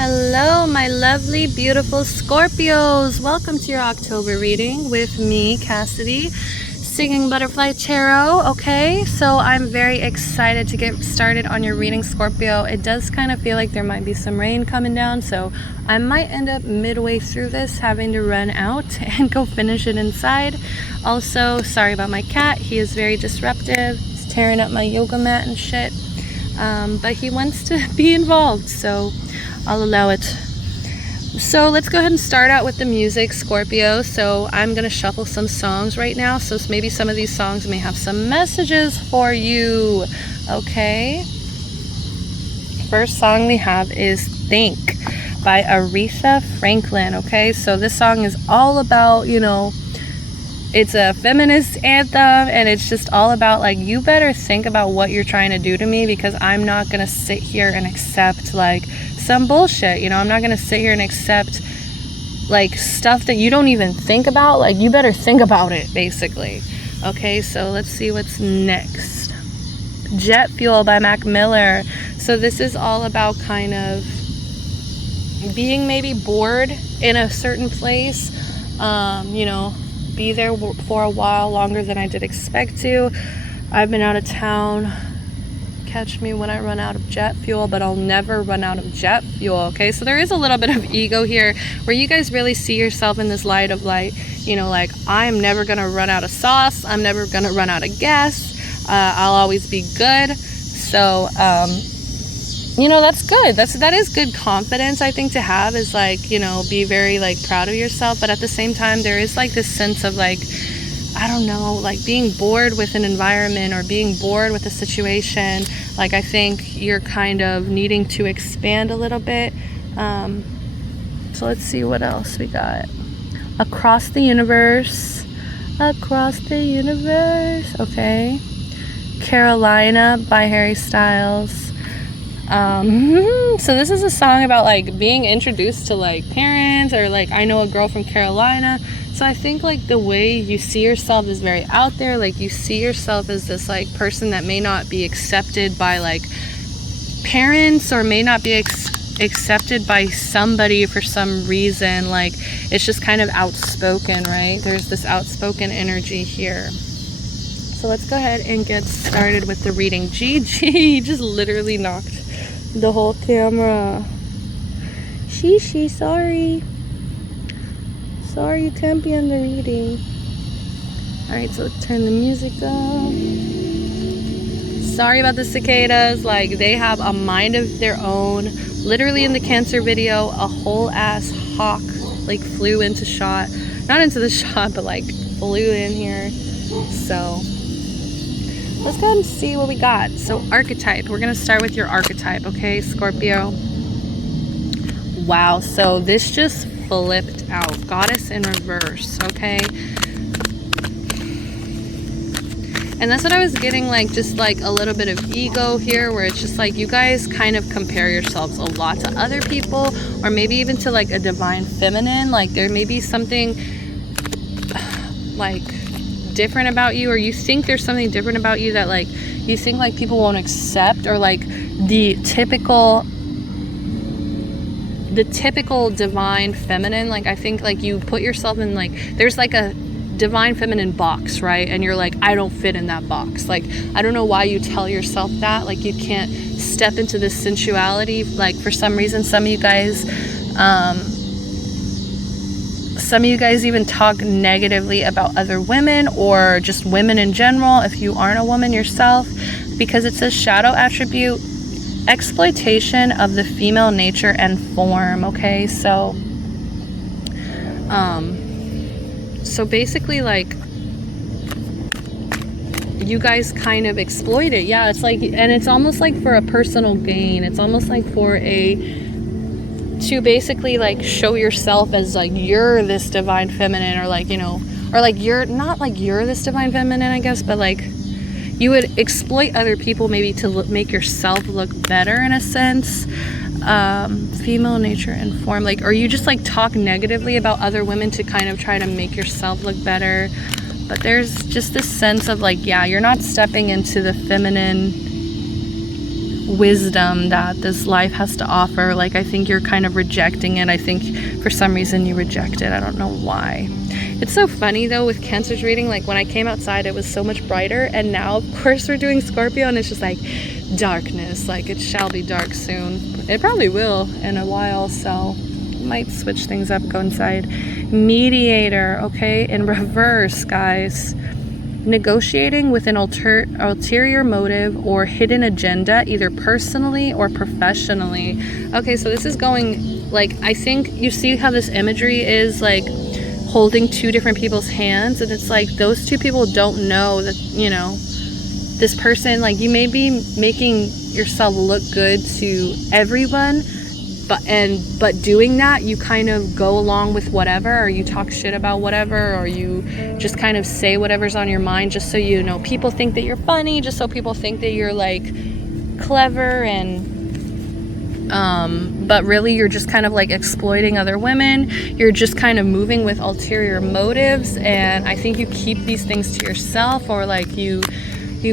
Hello, my lovely, beautiful Scorpios. Welcome to your October reading with me, Cassidy, singing Butterfly Tarot. Okay, so I'm very excited to get started on your reading, Scorpio. It does kind of feel like there might be some rain coming down, so I might end up midway through this having to run out and go finish it inside. Also, sorry about my cat. He is very disruptive. He's tearing up my yoga mat and shit. But he wants to be involved, so I'll allow it. So let's go ahead and start out with the music, Scorpio. So I'm gonna shuffle some songs right now, so maybe some of these songs may have some messages for you. Okay, first song we have is Think by Aretha Franklin. Okay, so this song is all about, you know, it's a feminist anthem, and it's just all about, like, you better think about what you're trying to do to me, because I'm not gonna sit here and accept like some bullshit, you know. I'm not gonna sit here and accept like stuff that you don't even think about. Like, you better think about it, basically. Okay, so let's see what's next. Jet Fuel by Mac Miller. So this is all about kind of being maybe bored in a certain place, you know, be there for a while longer than I did expect to. I've been out of town. Catch me when I run out of jet fuel, but I'll never run out of jet fuel. Okay, so there is a little bit of ego here where you guys really see yourself in this light of, like, you know, like, I'm never gonna run out of sauce, I'm never gonna run out of gas, I'll always be good. So you know, that's good. That is good confidence, I think, to have, is like, you know, be very like proud of yourself. But at the same time, there is like this sense of, like, I don't know, like being bored with an environment or being bored with a situation. Like, I think you're kind of needing to expand a little bit. So let's see what else we got. Across the Universe. Across the Universe. Okay. Carolina by Harry Styles. So this is a song about like being introduced to like parents, or like, I know a girl from Carolina. So I think like the way you see yourself is very out there. Like, you see yourself as this like person that may not be accepted by like parents, or may not be accepted by somebody for some reason. Like, it's just kind of outspoken, right? There's this outspoken energy here. So let's go ahead and get started with the reading. GG, just literally knocked the whole camera. She, sorry. Sorry, you can't be on the reading. Alright, so let's turn the music off. Sorry about the cicadas. Like, they have a mind of their own. Literally in the Cancer video, a whole ass hawk like flew into shot. Not into the shot, but like flew in here. So let's go ahead and see what we got. So archetype, we're gonna start with your archetype, okay, Scorpio? Wow, so this just flipped out. Goddess in reverse, okay? And that's what I was getting, like, just like a little bit of ego here, where it's just like you guys kind of compare yourselves a lot to other people, or maybe even to like a divine feminine. Like, there may be something like different about you, or you think there's something different about you that like you think like people won't accept, or like the typical divine feminine. Like, I think like you put yourself in, like, there's like a divine feminine box, right? And you're like, I don't fit in that box. Like, I don't know why you tell yourself that, like you can't step into this sensuality. Like, for some reason, some of you guys even talk negatively about other women, or just women in general if you aren't a woman yourself, because it says shadow attribute, exploitation of the female nature and form. Okay, so basically, like, you guys kind of exploit it. Yeah, it's like, and it's almost like for a personal gain. It's almost like to basically like show yourself as like you're this divine feminine, or like, you know, or like you're not like you're this divine feminine, I guess, but like you would exploit other people maybe to make yourself look better, in a sense. Female nature and form, like, or you just like talk negatively about other women to kind of try to make yourself look better. But there's just this sense of like, yeah, you're not stepping into the feminine wisdom that this life has to offer. Like, I think you're kind of rejecting it. I think for some reason you reject it. I don't know why. It's so funny though with Cancer's reading, like when I came outside it was so much brighter, and now of course we're doing Scorpio and it's just like darkness. Like, it shall be dark soon. It probably will in a while, so might switch things up, go inside. Mediator, okay, in reverse, guys. Negotiating with an ulterior motive or hidden agenda, either personally or professionally. Okay, so this is going, like, I think you see how this imagery is like holding two different people's hands, and it's like those two people don't know that, you know, this person, like, you may be making yourself look good to everyone, but doing that, you kind of go along with whatever, or you talk shit about whatever, or you just kind of say whatever's on your mind just so, you know, people think that you're funny, just so people think that you're like clever, and but really you're just kind of like exploiting other women. You're just kind of moving with ulterior motives, and I think you keep these things to yourself, or like you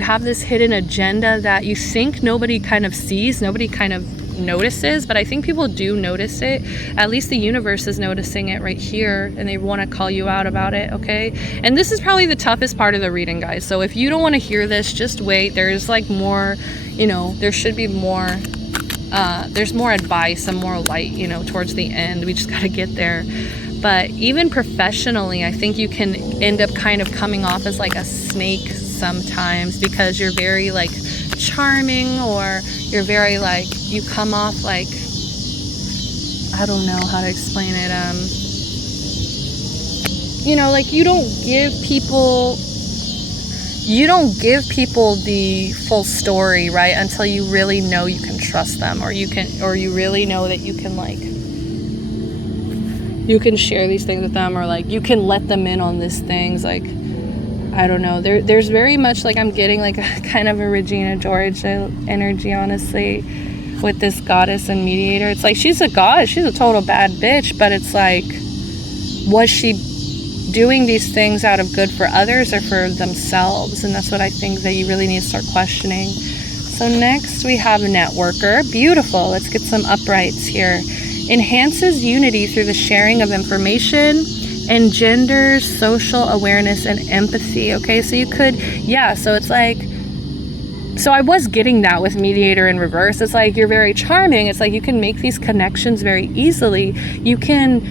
have this hidden agenda that you think nobody kind of sees, nobody kind of notices, but I think people do notice it. At least the universe is noticing it right here, and they want to call you out about it, okay? And this is probably the toughest part of the reading, guys, so if you don't want to hear this, just wait. There's like more, you know, there should be more, there's more advice and more light, you know, towards the end. We just got to get there. But even professionally, I think you can end up kind of coming off as like a snake sometimes, because you're very like charming, or you're very like, you come off like, I don't know how to explain it, you know, like you don't give people the full story, right, until you really know you can trust them, or you really know that you can like, you can share these things with them, or like you can let them in on these things. Like, I don't know, there's very much like I'm getting like a kind of a Regina George energy, honestly, with this goddess and mediator. It's like she's a goddess, she's a total bad bitch, but it's like, was she doing these things out of good for others or for themselves? And that's what I think that you really need to start questioning. So next we have networker. Beautiful. Let's get some uprights here. Enhances unity through the sharing of information, engenders social awareness and empathy. Okay, so you could, yeah, so it's like, so I was getting that with mediator in reverse. It's like you're very charming. It's like you can make these connections very easily. You can,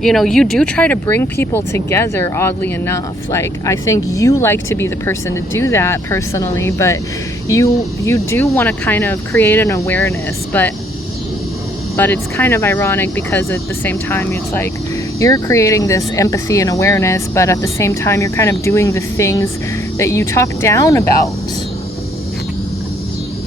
you know, you do try to bring people together, oddly enough. Like, I think you like to be the person to do that personally, but you do want to kind of create an awareness, but it's kind of ironic, because at the same time it's like you're creating this empathy and awareness, but at the same time you're kind of doing the things that you talk down about.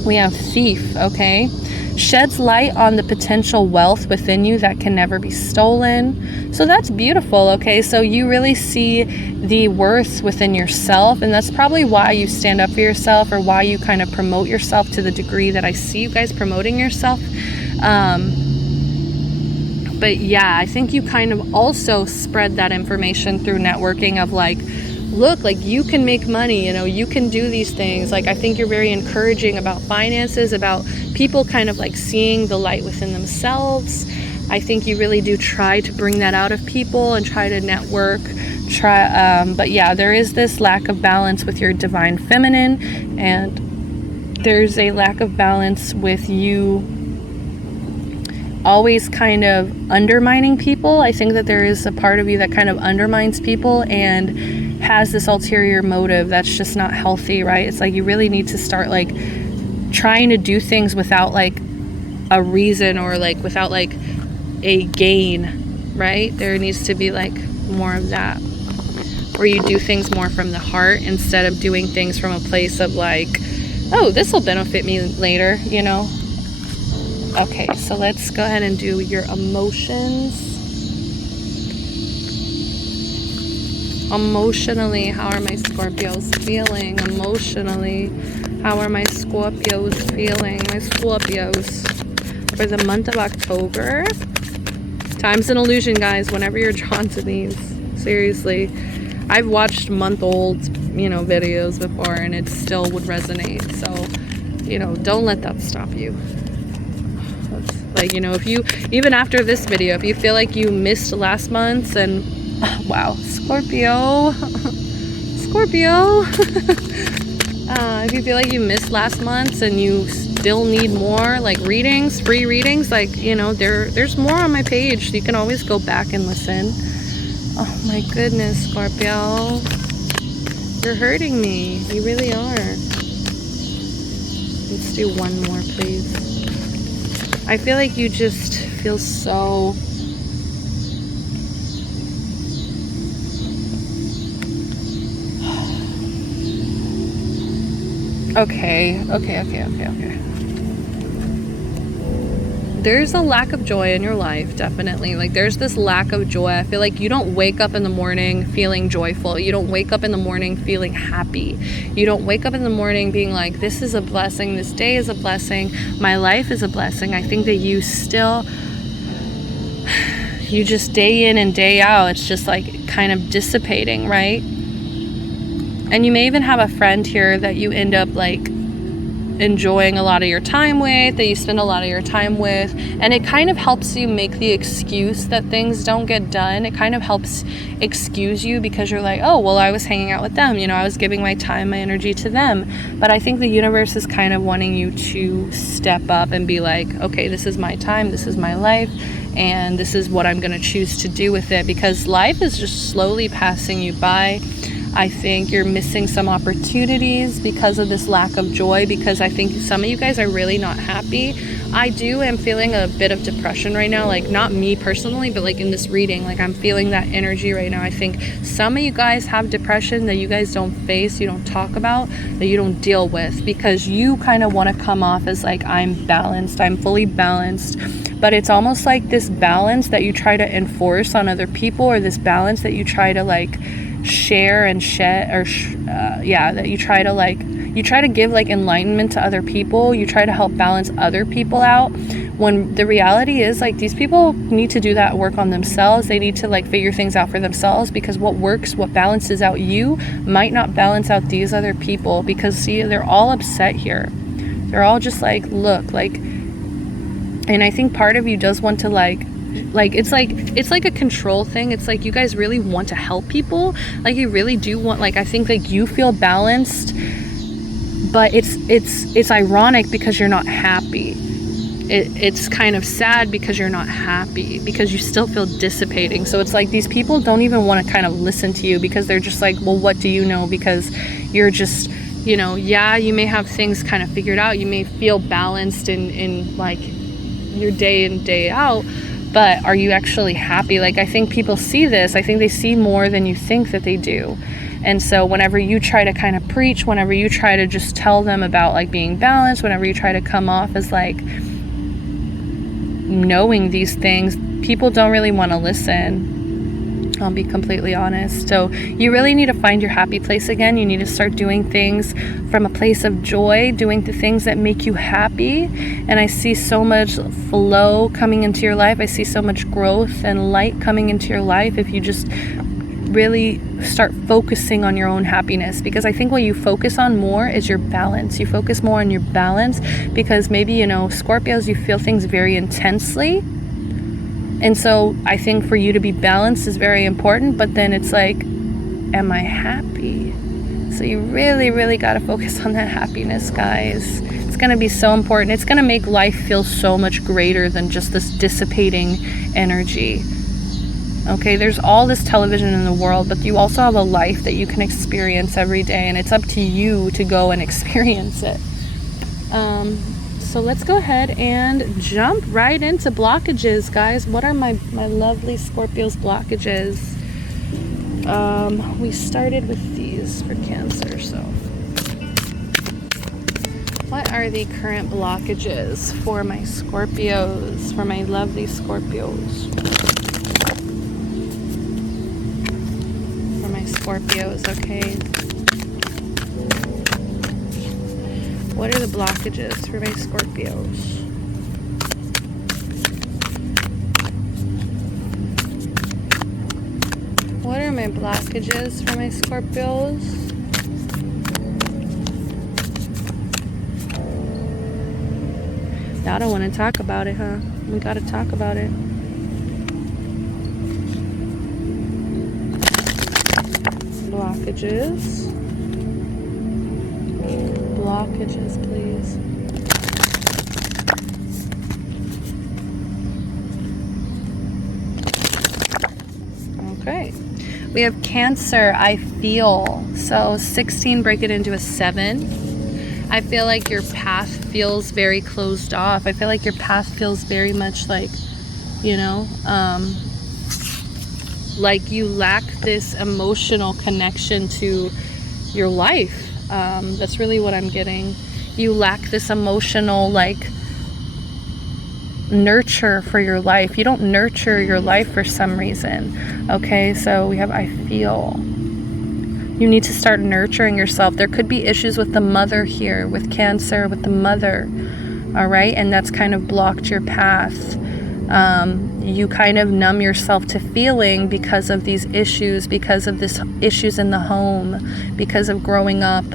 We have thief, okay? Sheds light on the potential wealth within you that can never be stolen. So that's beautiful, okay? So you really see the worth within yourself, and that's probably why you stand up for yourself, or why you kind of promote yourself to the degree that I see you guys promoting yourself. But yeah, I think you kind of also spread that information through networking of like, look, like you can make money, you know, you can do these things. Like, I think you're very encouraging about finances, about people kind of like seeing the light within themselves. I think you really do try to bring that out of people and try to network, but yeah, there is this lack of balance with your divine feminine, and there's a lack of balance with you always kind of undermining people. I think that there is a part of you that kind of undermines people and has this ulterior motive that's just not healthy, right? It's like you really need to start like trying to do things without like a reason, or like without like a gain, right? There needs to be like more of that, where you do things more from the heart instead of doing things from a place of like, oh, this will benefit me later, you know? Okay, so let's go ahead and do your emotions. Emotionally, how are my Scorpios feeling? Emotionally, how are my Scorpios feeling? My Scorpios for the month of October. Time's an illusion, guys, whenever you're drawn to these. Seriously. I've watched month-old, you know, videos before, and it still would resonate. So you know, don't let that stop you. Like, you know, if you, even after this video, if you feel like you missed last month, and wow, Scorpio, Scorpio, if you feel like you missed last month and you still need more like readings, free readings, like, you know, there's more on my page, so you can always go back and listen. Oh my goodness, Scorpio, you're hurting me, you really are. Let's do one more, please. I feel like you just feel so... Okay. There's a lack of joy in your life, definitely. Like, there's this lack of joy. I feel like you don't wake up in the morning feeling joyful. You don't wake up in the morning feeling happy. You don't wake up in the morning being like, this is a blessing, this day is a blessing, my life is a blessing. I think that you still, you just day in and day out, it's just like kind of dissipating, right? And you may even have a friend here that you end up like enjoying a lot of your time with, that you spend a lot of your time with, and it kind of helps you make the excuse that things don't get done. It kind of helps excuse you because you're like, oh, well, I was hanging out with them, you know, I was giving my time, my energy to them. But I think the universe is kind of wanting you to step up and be like, okay, this is my time, this is my life, and this is what I'm going to choose to do with it, because life is just slowly passing you by. I think you're missing some opportunities because of this lack of joy, because I think some of you guys are really not happy. I am feeling a bit of depression right now, like not me personally, but like in this reading, like I'm feeling that energy right now. I think some of you guys have depression that you guys don't face, you don't talk about, that you don't deal with, because you kind of want to come off as like, I'm balanced, I'm fully balanced. But it's almost like this balance that you try to enforce on other people, or this balance that you try to like share and shed, or that you try to give like enlightenment to other people. You try to help balance other people out, when the reality is like these people need to do that work on themselves. They need to like figure things out for themselves, because what works, what balances out you might not balance out these other people, because see, they're all upset here. They're all just like, look, like, and I think part of you does want to like it's like a control thing. It's like you guys really want to help people, like you really do want, like I think like you feel balanced, but it's ironic because you're not happy. It's kind of sad because you're not happy, because you still feel dissipating. So it's like these people don't even want to kind of listen to you, because they're just like, well, what do you know? Because you're just, you know, yeah, you may have things kind of figured out, you may feel balanced in like your day in, day out, but are you actually happy? Like, I think people see this, I think they see more than you think that they do. And so whenever you try to kind of preach, whenever you try to just tell them about like being balanced, whenever you try to come off as like knowing these things, people don't really want to listen. I'll be completely honest. So you really need to find your happy place again. You need to start doing things from a place of joy, doing the things that make you happy. And I see so much flow coming into your life. I see so much growth and light coming into your life if you just really start focusing on your own happiness. Because I think what you focus on more is your balance. You focus more on your balance because maybe, you know, Scorpios, you feel things very intensely. And so I think for you to be balanced is very important, but then it's like, am I happy? So you really, really got to focus on that happiness, guys. It's going to be so important. It's going to make life feel so much greater than just this dissipating energy. Okay, there's all this television in the world, but you also have a life that you can experience every day, and it's up to you to go and experience it. So let's go ahead and jump right into blockages, guys. What are my lovely Scorpio's blockages? We started with these for Cancer, so what are the current blockages for my Scorpios, for my lovely Scorpios? For my Scorpios, okay. What are the blockages for my Scorpios? What are my blockages for my Scorpios? Y'all don't want to talk about it, huh? We gotta talk about it. Blockages. Blockages, please. Okay. We have Cancer, I feel. So 16, break it into a 7. I feel like your path feels very closed off. I feel like your path feels very much like, you know, like you lack this emotional connection to your life. That's really what I'm getting. You lack this emotional, like, nurture for your life. You don't nurture your life for some reason. Okay, so we have I feel. You need to start nurturing yourself. There could be issues with the mother here, with Cancer, with the mother. All right, and that's kind of blocked your path. You kind of numb yourself to feeling because of these issues, because of this issues in the home, because of growing up.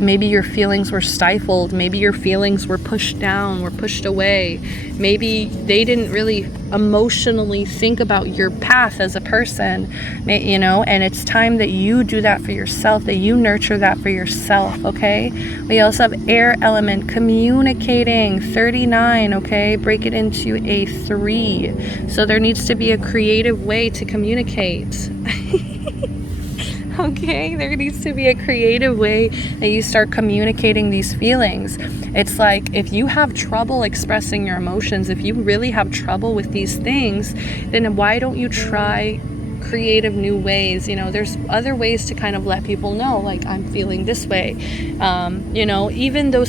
Maybe your feelings were stifled. Maybe your feelings were pushed down, were pushed away. Maybe they didn't really emotionally think about your path as a person, you know, and it's time that you do that for yourself, that you nurture that for yourself, okay? We also have air element, communicating, 39, okay? Break it into a 3. So there needs to be a creative way to communicate. Okay, there needs to be a creative way that you start communicating these feelings. It's like if you have trouble expressing your emotions, if you really have trouble with these things, then why don't you try creative new ways? You know, there's other ways to kind of let people know, like, I'm feeling this way. You know, even that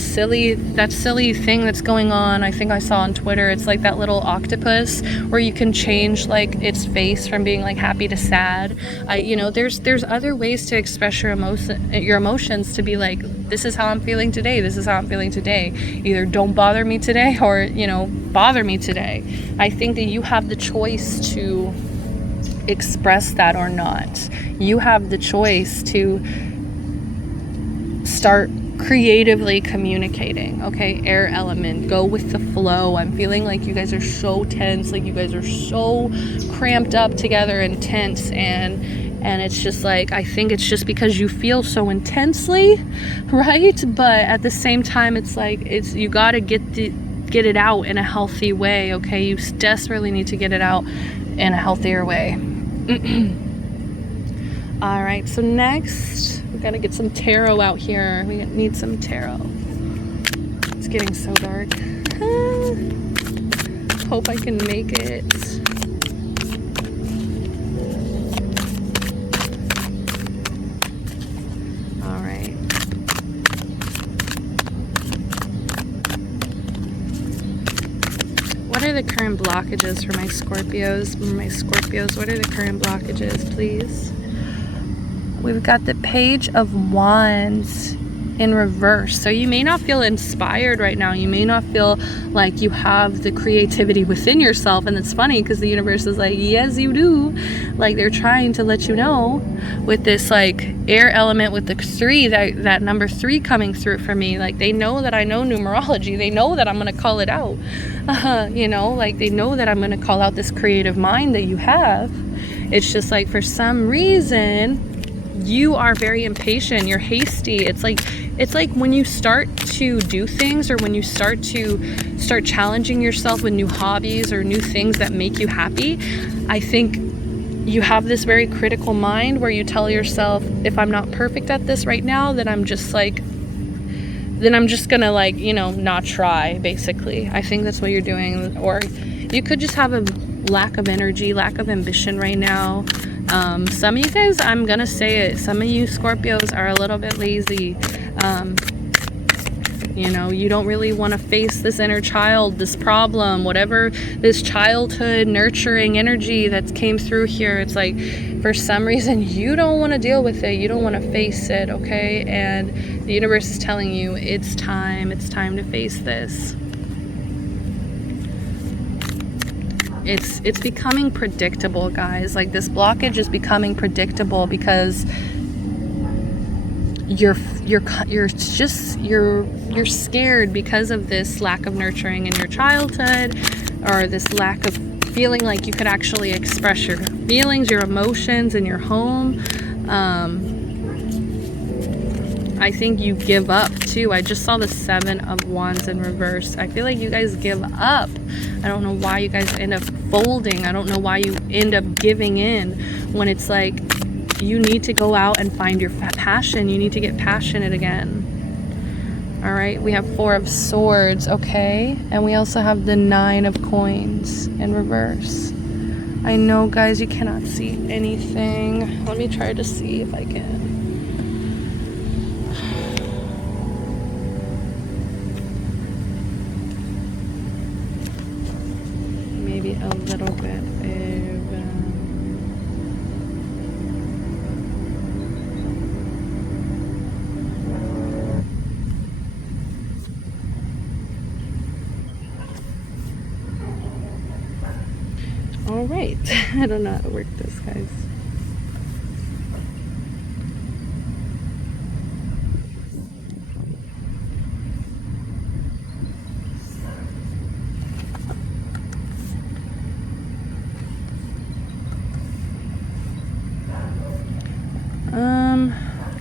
silly thing that's going on, I think I saw on Twitter, it's like that little octopus where you can change like its face from being like happy to sad. You know, there's other ways to express your emotions, to be like, this is how I'm feeling today, this is how I'm feeling today. Either don't bother me today, or, you know, bother me today. I think that you have the choice to express that or not. You have the choice to start creatively communicating. Okay, air element, go with the flow. I'm feeling like you guys are so tense, like you guys are so cramped up together and tense, and it's just like, I think it's just because you feel so intensely, right? But at the same time, it's like, you gotta get it out in a healthy way. Okay, you desperately need to get it out in a healthier way. All right, so next we gotta get some tarot out here. We need some tarot. It's getting so dark. Hope I can make it. All right. What are the current blockages for my Scorpios? What are the current blockages, please? We've got the Page of Wands in reverse. So you may not feel inspired right now. You may not feel like you have the creativity within yourself. And it's funny because the universe is like, yes, you do. Like, they're trying to let you know with this like air element with the 3, that number 3 coming through for me. Like, they know that I know numerology. They know that I'm going to call it out. You know, like, they know that I'm going to call out this creative mind that you have. It's just like, for some reason, you are very impatient. You're hasty. It's like when you start to do things, or when you start challenging yourself with new hobbies or new things that make you happy, I think you have this very critical mind where you tell yourself, if I'm not perfect at this right now, then I'm just gonna, like, you know, not try, basically. I think that's what you're doing. Or you could just have a lack of energy, lack of ambition right now. Some of you guys, I'm gonna say it, some of you Scorpios are a little bit lazy. You know, you don't really want to face this inner child, this problem, whatever, this childhood nurturing energy that came through here. It's like, for some reason, you don't want to deal with it. You don't want to face it, okay? And the universe is telling you, it's time to face this. It's becoming predictable, guys. Like, this blockage is becoming predictable because you're scared because of this lack of nurturing in your childhood, or this lack of feeling like you could actually express your feelings, your emotions in your home. I think you give up too. I just saw the 7 of Wands in reverse. I feel like you guys give up. I don't know why you guys end up folding. I don't know why you end up giving in, when it's like you need to go out and find your passion. You need to get passionate again. All right, we have 4 of Swords, okay? And we also have the 9 of Coins in reverse. I know, guys, you cannot see anything. Let me try to see if I can. Maybe a little bit of all right. I don't know how to work this, guys.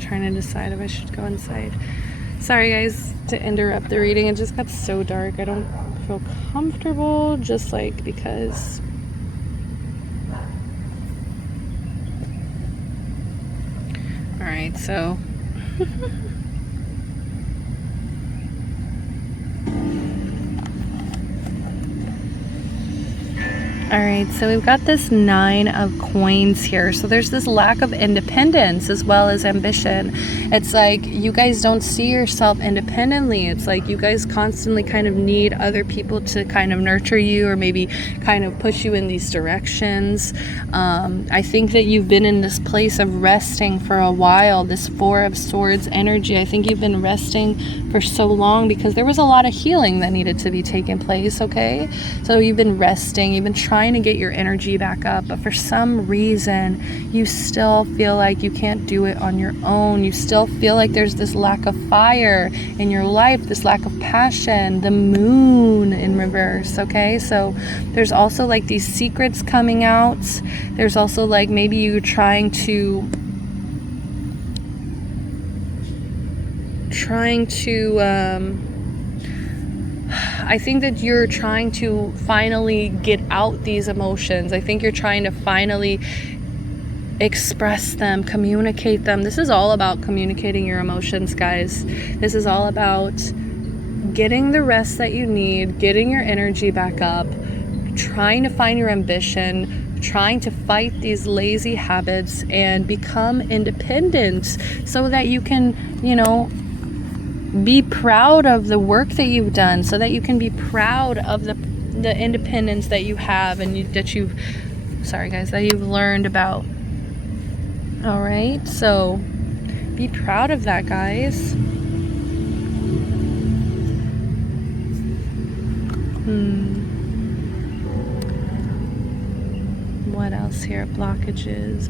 Trying to decide if I should go inside. Sorry, guys, to interrupt the reading. It just got so dark. I don't feel comfortable, just like because all right, so all right, so we've got this 9 of Coins here. So there's this lack of independence as well as ambition. It's like you guys don't see yourself independently. It's like you guys constantly kind of need other people to kind of nurture you, or maybe kind of push you in these directions. I think that you've been in this place of resting for a while, this 4 of Swords energy. I think you've been resting for so long because there was a lot of healing that needed to be taking place, okay? So you've been resting, you've been trying to get your energy back up, but for some reason you still feel like you can't do it on your own. You still feel like there's this lack of fire in your life, this lack of passion. The Moon in reverse, okay? So there's also like these secrets coming out. There's also like maybe you're trying to I think that you're trying to finally get out these emotions. I think you're trying to finally express them, communicate them. This is all about communicating your emotions, guys. This is all about getting the rest that you need, getting your energy back up, trying to find your ambition, trying to fight these lazy habits and become independent so that you can, you know, be proud of the work that you've done, so that you can be proud of the independence that you have and that you've learned about. All right, so be proud of that, guys. What else here? Blockages,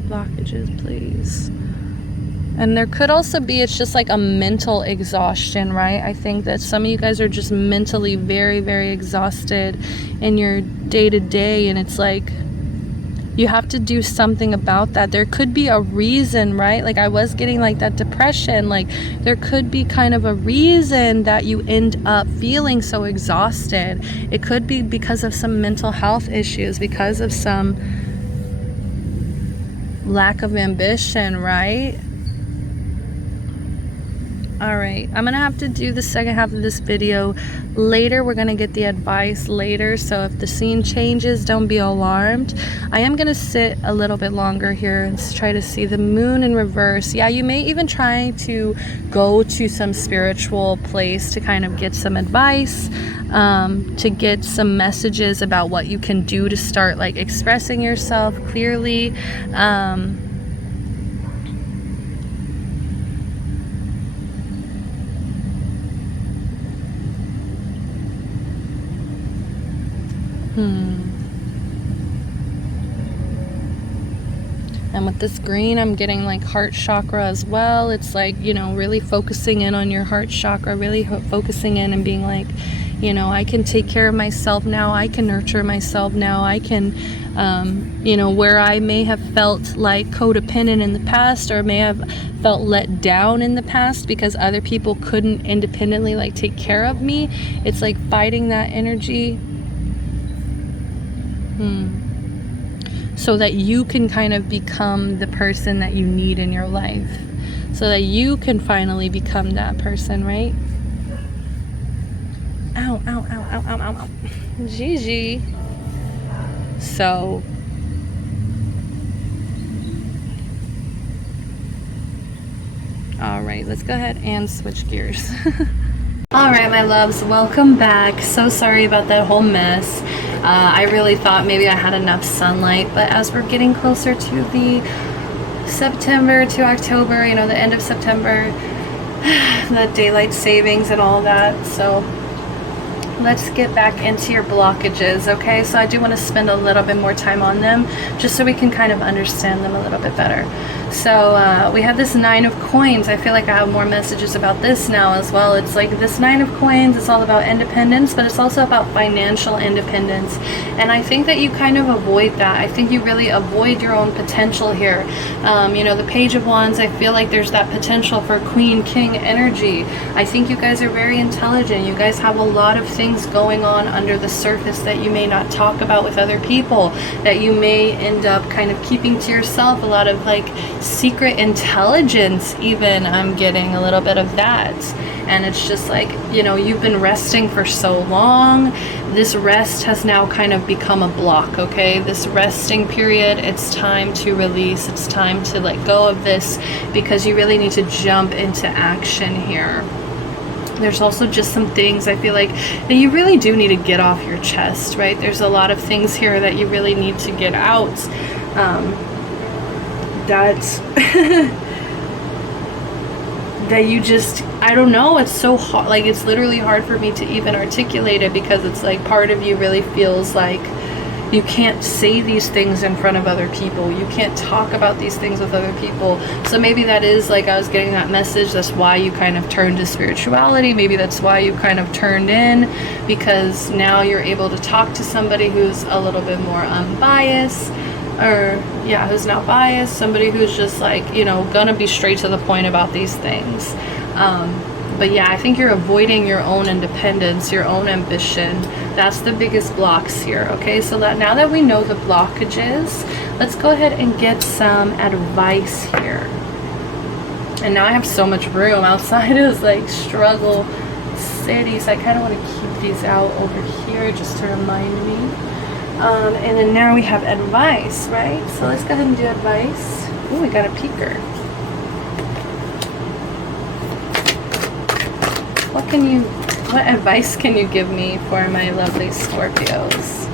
please. And there could also be, it's just like a mental exhaustion, right? I think that some of you guys are just mentally very, very exhausted in your day-to-day, and it's like you have to do something about that. There could be a reason, right? Like I was getting like that depression. Like there could be kind of a reason that you end up feeling so exhausted. It could be because of some mental health issues, because of some lack of ambition, right? All right, I'm gonna have to do the second half of this video later. We're gonna get the advice later, so if the scene changes, don't be alarmed. I am gonna sit a little bit longer here and try to see the Moon in reverse. Yeah, you may even try to go to some spiritual place to kind of get some advice, to get some messages about what you can do to start like expressing yourself clearly. And with this green, I'm getting like heart chakra as well. It's like, you know, really focusing in on your heart chakra, really focusing in and being like, you know, I can take care of myself now. I can nurture myself now. I can, you know, where I may have felt like codependent in the past, or may have felt let down in the past because other people couldn't independently like take care of me. It's like fighting that energy. So that you can kind of become the person that you need in your life. So that you can finally become that person, right? Ow, ow, ow, ow, ow, ow, ow. Gigi. So, all right, let's go ahead and switch gears. All right, my loves, welcome back. So sorry about that whole mess. I really thought maybe I had enough sunlight, but as we're getting closer to the September to October, you know, the end of September, the daylight savings and all that, so let's get back into your blockages, okay? So I do want to spend a little bit more time on them just so we can kind of understand them a little bit better. So we have this 9 of coins. I feel like I have more messages about this now as well. It's like this 9 of coins is all about independence, but it's also about financial independence. And I think that you kind of avoid that. I think you really avoid your own potential here. You know, the Page of Wands, I feel like there's that potential for Queen, King energy. I think you guys are very intelligent. You guys have a lot of things going on under the surface that you may not talk about with other people, that you may end up kind of keeping to yourself. A lot of like secret intelligence, even. I'm getting a little bit of that. And it's just like, you know, you've been resting for so long. This rest has now kind of become a block, okay? This resting period, it's time to release. It's time to let go of this because you really need to jump into action here. There's also just some things I feel like that you really do need to get off your chest, right? There's a lot of things here that you really need to get out. That you just, I don't know, it's so hard. Like, it's literally hard for me to even articulate it because it's like part of you really feels like you can't say these things in front of other people. You can't talk about these things with other people. So maybe that is, like, I was getting that message. That's why you kind of turned to spirituality. Maybe that's why you kind of turned in, because now you're able to talk to somebody who's a little bit more unbiased, or yeah, who's not biased, somebody who's just like, you know, gonna be straight to the point about these things. But yeah, I think you're avoiding your own independence, your own ambition. That's the biggest blocks here, okay? So that now that we know the blockages, let's go ahead and get some advice here. And now I have so much room. Outside is like struggle city, so I kind of want to keep these out over here just to remind me. And then now we have advice, right? So let's go ahead and do advice. Ooh, we got a peeker. What advice can you give me for my lovely Scorpios?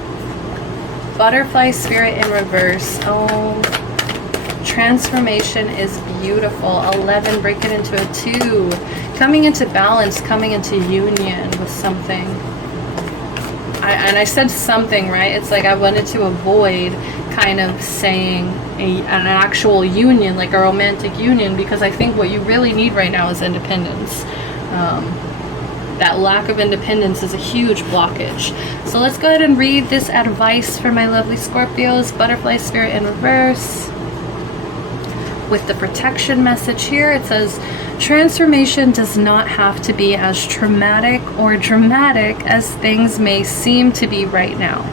Butterfly spirit in reverse. Oh, transformation is beautiful. 11, break it into a 2. Coming into balance, coming into union with something. And I said something, right? It's like I wanted to avoid kind of saying an actual union, like a romantic union, because I think what you really need right now is independence. That lack of independence is a huge blockage. So let's go ahead and read this advice for my lovely Scorpios. Butterfly spirit in reverse. With the protection message here, it says, transformation does not have to be as traumatic or dramatic as things may seem to be right now.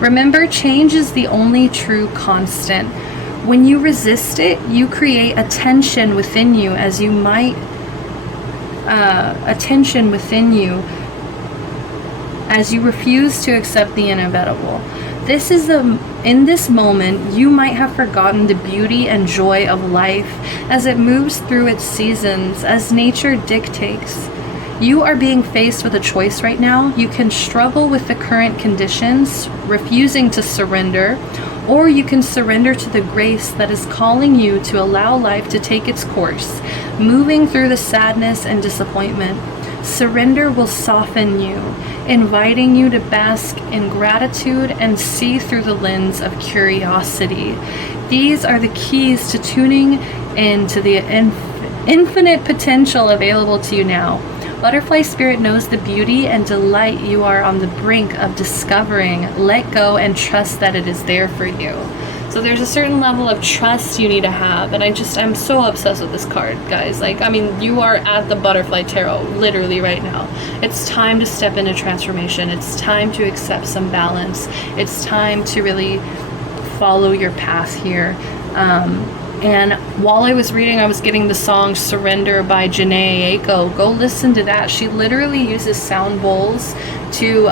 Remember, change is the only true constant. When you resist it, you create a tension within you, as you might a tension within you as you refuse to accept the inevitable. This is in this moment, you might have forgotten the beauty and joy of life as it moves through its seasons, as nature dictates. You are being faced with a choice right now. You can struggle with the current conditions, refusing to surrender, or you can surrender to the grace that is calling you to allow life to take its course, moving through the sadness and disappointment. Surrender will soften you, inviting you to bask in gratitude and see through the lens of curiosity. These are the keys to tuning into the infinite potential available to you now. Butterfly spirit knows the beauty and delight you are on the brink of discovering. Let go and trust that it is there for you. So there's a certain level of trust you need to have, and I'm so obsessed with this card, guys. Like, I mean, you are at the Butterfly Tarot literally right now. It's time to step into transformation. It's time to accept some balance. It's time to really follow your path here. And while I was reading, I was getting the song Surrender by Janae Aiko. Go listen to that. She literally uses sound bowls to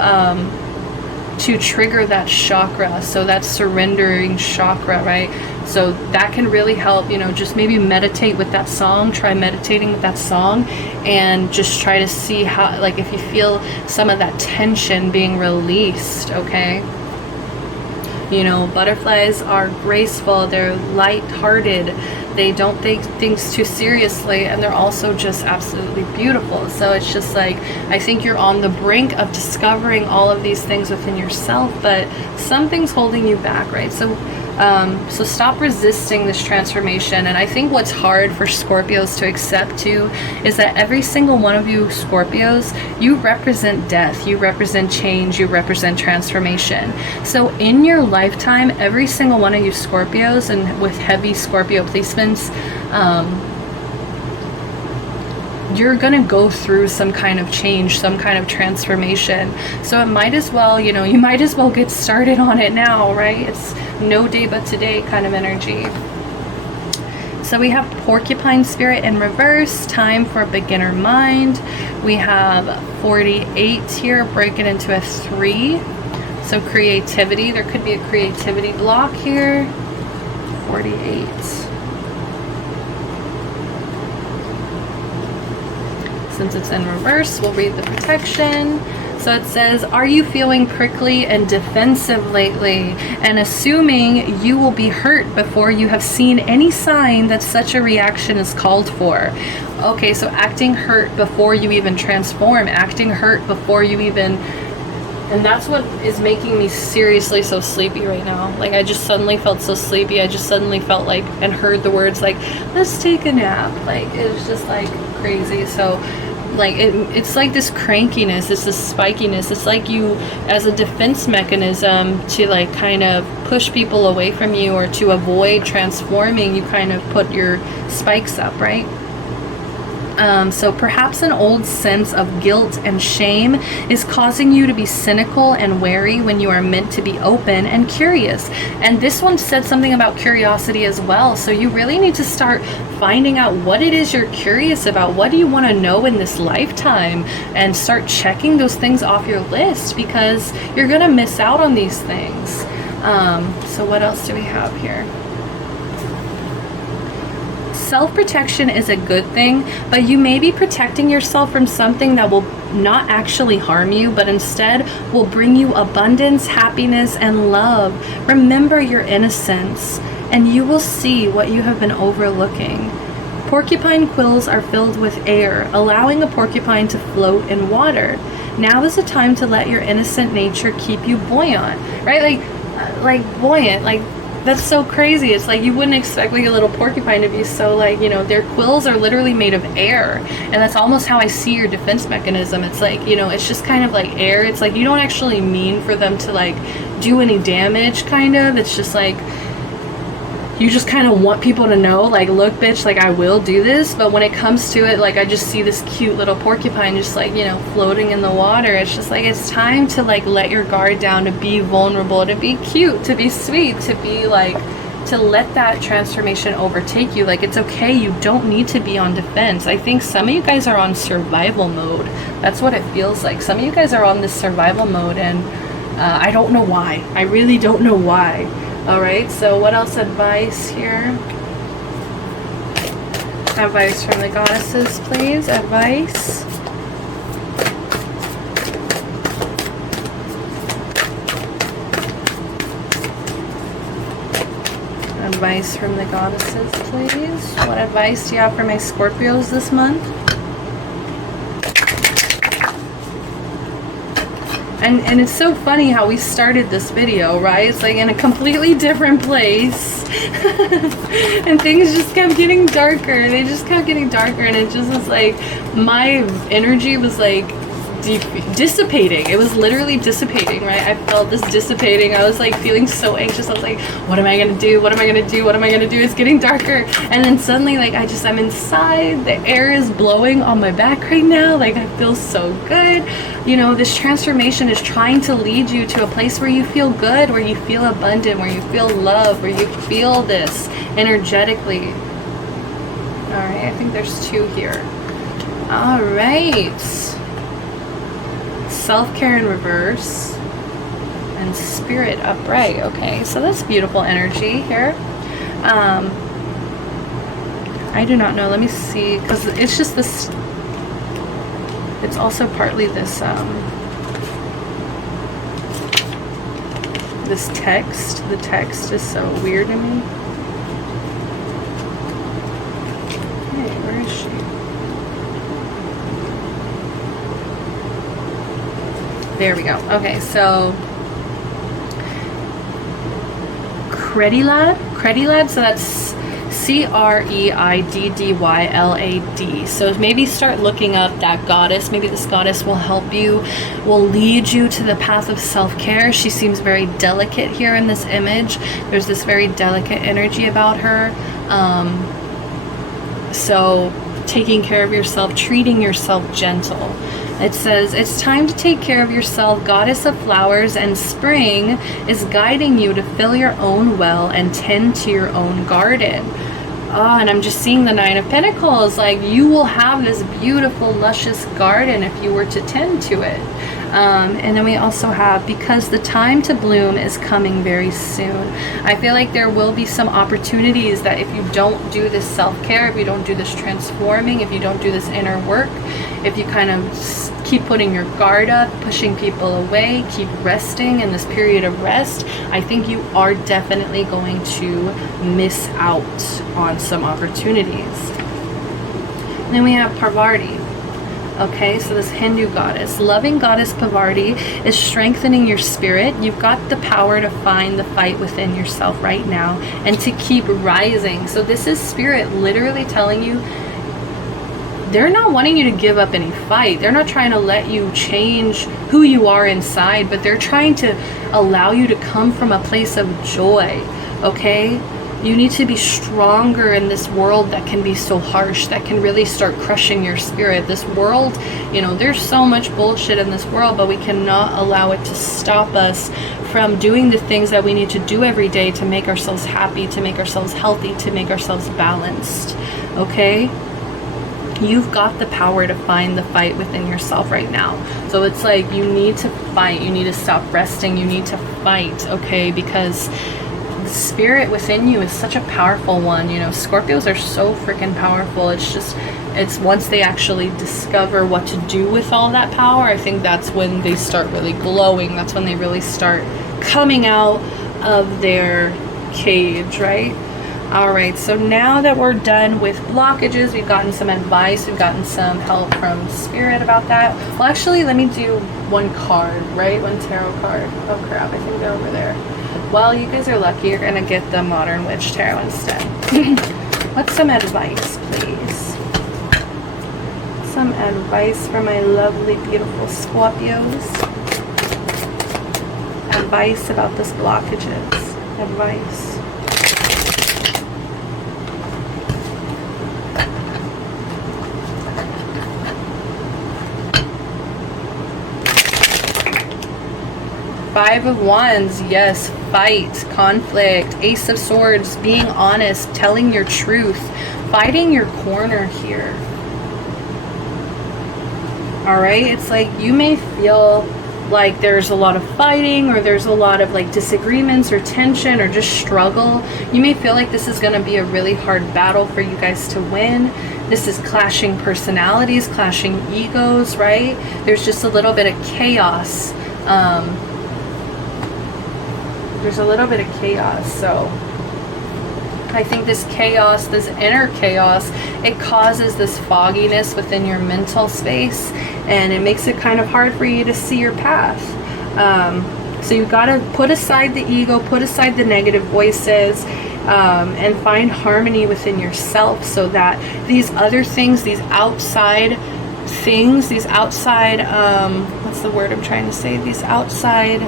trigger that chakra. So that's surrendering chakra, right? So that can really help, you know, just maybe meditate with that song. Try meditating with that song and just try to see how, like, if you feel some of that tension being released, okay? You know, butterflies are graceful, they're light-hearted, they don't take things too seriously, and they're also just absolutely beautiful. So it's just like, I think you're on the brink of discovering all of these things within yourself, but something's holding you back, right? So stop resisting this transformation. And I think what's hard for Scorpios to accept too is that every single one of you Scorpios, you represent death, you represent change, you represent transformation. So in your lifetime, every single one of you Scorpios, and with heavy Scorpio placements, you're gonna go through some kind of change, some kind of transformation. So it might as well, you know, you might as well get started on it now, right? It's no day but today kind of energy. So we have Porcupine Spirit in reverse, time for a beginner mind. We have 48 here, break it into a 3. So creativity, there could be a creativity block here. 48. Since it's in reverse, we'll read the protection. So it says, are you feeling prickly and defensive lately and assuming you will be hurt before you have seen any sign that such a reaction is called for? Okay, so acting hurt before you even transform, acting hurt before you even, and that's what is making me seriously so sleepy right now. Like, I just suddenly felt so sleepy. I just suddenly felt like, and heard the words like, let's take a nap. Like, it was just like crazy. So like it's like this crankiness, it's this spikiness. It's like you, as a defense mechanism to like kind of push people away from you or to avoid transforming, you kind of put your spikes up, right? So perhaps an old sense of guilt and shame is causing you to be cynical and wary when you are meant to be open and curious. And this one said something about curiosity as well. So you really need to start finding out what it is you're curious about. What do you want to know in this lifetime? And start checking those things off your list, because you're going to miss out on these things. So what else do we have here? Self-protection is a good thing, but you may be protecting yourself from something that will not actually harm you, but instead will bring you abundance, happiness, and love. Remember your innocence, and you will see what you have been overlooking. Porcupine quills are filled with air, allowing a porcupine to float in water. Now is the time to let your innocent nature keep you buoyant, right? Like buoyant, like, that's so crazy. It's like you wouldn't expect like a little porcupine to be so like, you know, their quills are literally made of air. And that's almost how I see your defense mechanism. It's like, you know, it's just kind of like air. It's like you don't actually mean for them to like do any damage, kind of. It's just like you just kind of want people to know, like, look, bitch, like, I will do this. But when it comes to it, like, I just see this cute little porcupine just like, you know, floating in the water. It's just like, it's time to like let your guard down, to be vulnerable, to be cute, to be sweet, to be like, to let that transformation overtake you. Like, it's okay. You don't need to be on defense. I think some of you guys are on survival mode. That's what it feels like. Some of you guys are on this survival mode, and I don't know why. I really don't know why. All right, so what else advice here? Advice from the goddesses, please. Advice. Advice from the goddesses, please. What advice do you have for my Scorpios this month? And it's so funny how we started this video, right? It's like in a completely different place. And things just kept getting darker. They just kept getting darker. And it just was like, my energy was like dissipating. It was literally dissipating, right? I felt this dissipating. I was like feeling so anxious. I was like, what am I gonna do? What am I gonna do? What am I gonna do? It's getting darker. And then suddenly, like, I'm inside. The air is blowing on my back right now. Like, I feel so good. You know, this transformation is trying to lead you to a place where you feel good, where you feel abundant, where you feel love, where you feel this energetically. All right, I think there's 2 here. All right. Self-care in reverse and spirit upright. Okay, so that's beautiful energy here. I do not know. Let me see, because it's just this. It's also partly this this text. The text is so weird to me. Hey, where is she? There we go. Okay, so Credilad, so that's Creiddylad. So maybe start looking up that goddess. Maybe this goddess will help you, will lead you to the path of self-care. She seems very delicate here in this image. There's this very delicate energy about her. So taking care of yourself, treating yourself gentle. It says, it's time to take care of yourself. Goddess of flowers and spring is guiding you to fill your own well and tend to your own garden. Oh, and I'm just seeing the 9 of Pentacles. Like, you will have this beautiful, luscious garden if you were to tend to it. And then we also have, because the time to bloom is coming very soon. I feel like there will be some opportunities that if you don't do this self-care, if you don't do this transforming, if you don't do this inner work, if you kind of keep putting your guard up, pushing people away, keep resting in this period of rest, I think you are definitely going to miss out on some opportunities. And then we have Parvati. Okay, so this Hindu goddess, loving goddess Parvati is strengthening your spirit. You've got the power to find the fight within yourself right now and to keep rising. So this is spirit literally telling you they're not wanting you to give up any fight. They're not trying to let you change who you are inside, but they're trying to allow you to come from a place of joy, okay? You need to be stronger in this world that can be so harsh, that can really start crushing your spirit. This world, you know, there's so much bullshit in this world, but we cannot allow it to stop us from doing the things that we need to do every day to make ourselves happy, to make ourselves healthy, to make ourselves balanced, okay? You've got the power to find the fight within yourself right now. So it's like you need to fight. You need to stop resting. You need to fight, okay? Because the spirit within you is such a powerful one. You know, Scorpios are so freaking powerful. It's just, it's once they actually discover what to do with all that power, I think that's when they start really glowing. That's when they really start coming out of their cage, right? All right, so now that we're done with blockages, we've gotten some advice, we've gotten some help from spirit about that. Well, actually, let me do one card, right? One tarot card. Oh crap, I think they're over there. Well, you guys are lucky. You're gonna get the Modern Witch Tarot instead. What's some advice, please? Some advice for my lovely, beautiful Scorpios. Advice about this blockages. Advice. Five of Wands, yes, fight, conflict. Ace of Swords, being honest, telling your truth, fighting your corner here. All right, it's like you may feel like there's a lot of fighting, or there's a lot of like disagreements or tension or just struggle. You may feel like this is going to be a really hard battle for you guys to win. This is clashing personalities, clashing egos, right? There's just a little bit of chaos. There's a little bit of chaos, so I think this chaos, this inner chaos, it causes this fogginess within your mental space, and it makes it kind of hard for you to see your path. So you gotta put aside the ego, put aside the negative voices, and find harmony within yourself, so that these other things, these outside things, these outside, what's the word I'm trying to say? These outside,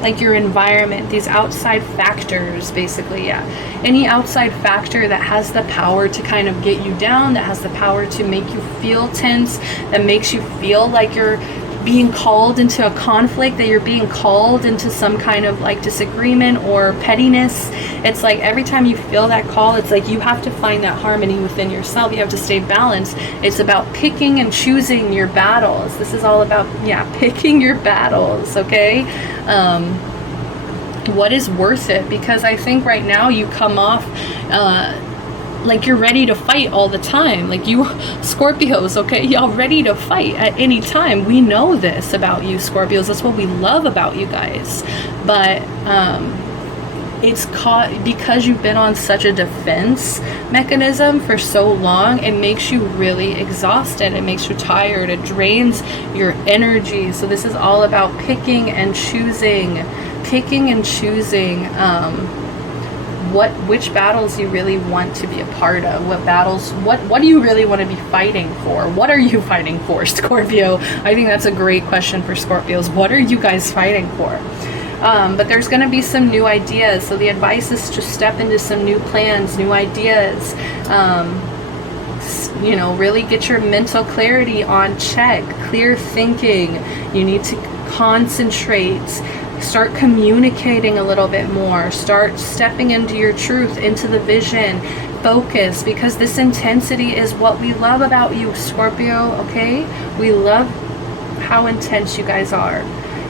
like your environment, these outside factors, basically, yeah. Any outside factor that has the power to kind of get you down, that has the power to make you feel tense, that makes you feel like you're being called into a conflict, that you're being called into some kind of like disagreement or pettiness. It's like every time you feel that call, it's like you have to find that harmony within yourself. You have to stay balanced. It's about picking and choosing your battles. This is all about, yeah, picking your battles, okay? What is worth it? Because I think right now you come off like you're ready to fight all the time. Like you Scorpios, okay, y'all ready to fight at any time. We know this about you, Scorpios. That's what we love about you guys. But it's caught because you've been on such a defense mechanism for so long. It makes you really exhausted. It makes you tired. It drains your energy. So this is all about picking and choosing, which battles you really want to be a part of. What battles, what do you really want to be fighting for? What are you fighting for, Scorpio? I think that's a great question for Scorpios. What are you guys fighting for? But there's going to be some new ideas. So the advice is to step into some new plans, new ideas. You know, really get your mental clarity on check, clear thinking. You need to concentrate. Start communicating a little bit more. Start stepping into your truth, into the vision. Focus, because this intensity is what we love about you, Scorpio, okay? We love how intense you guys are.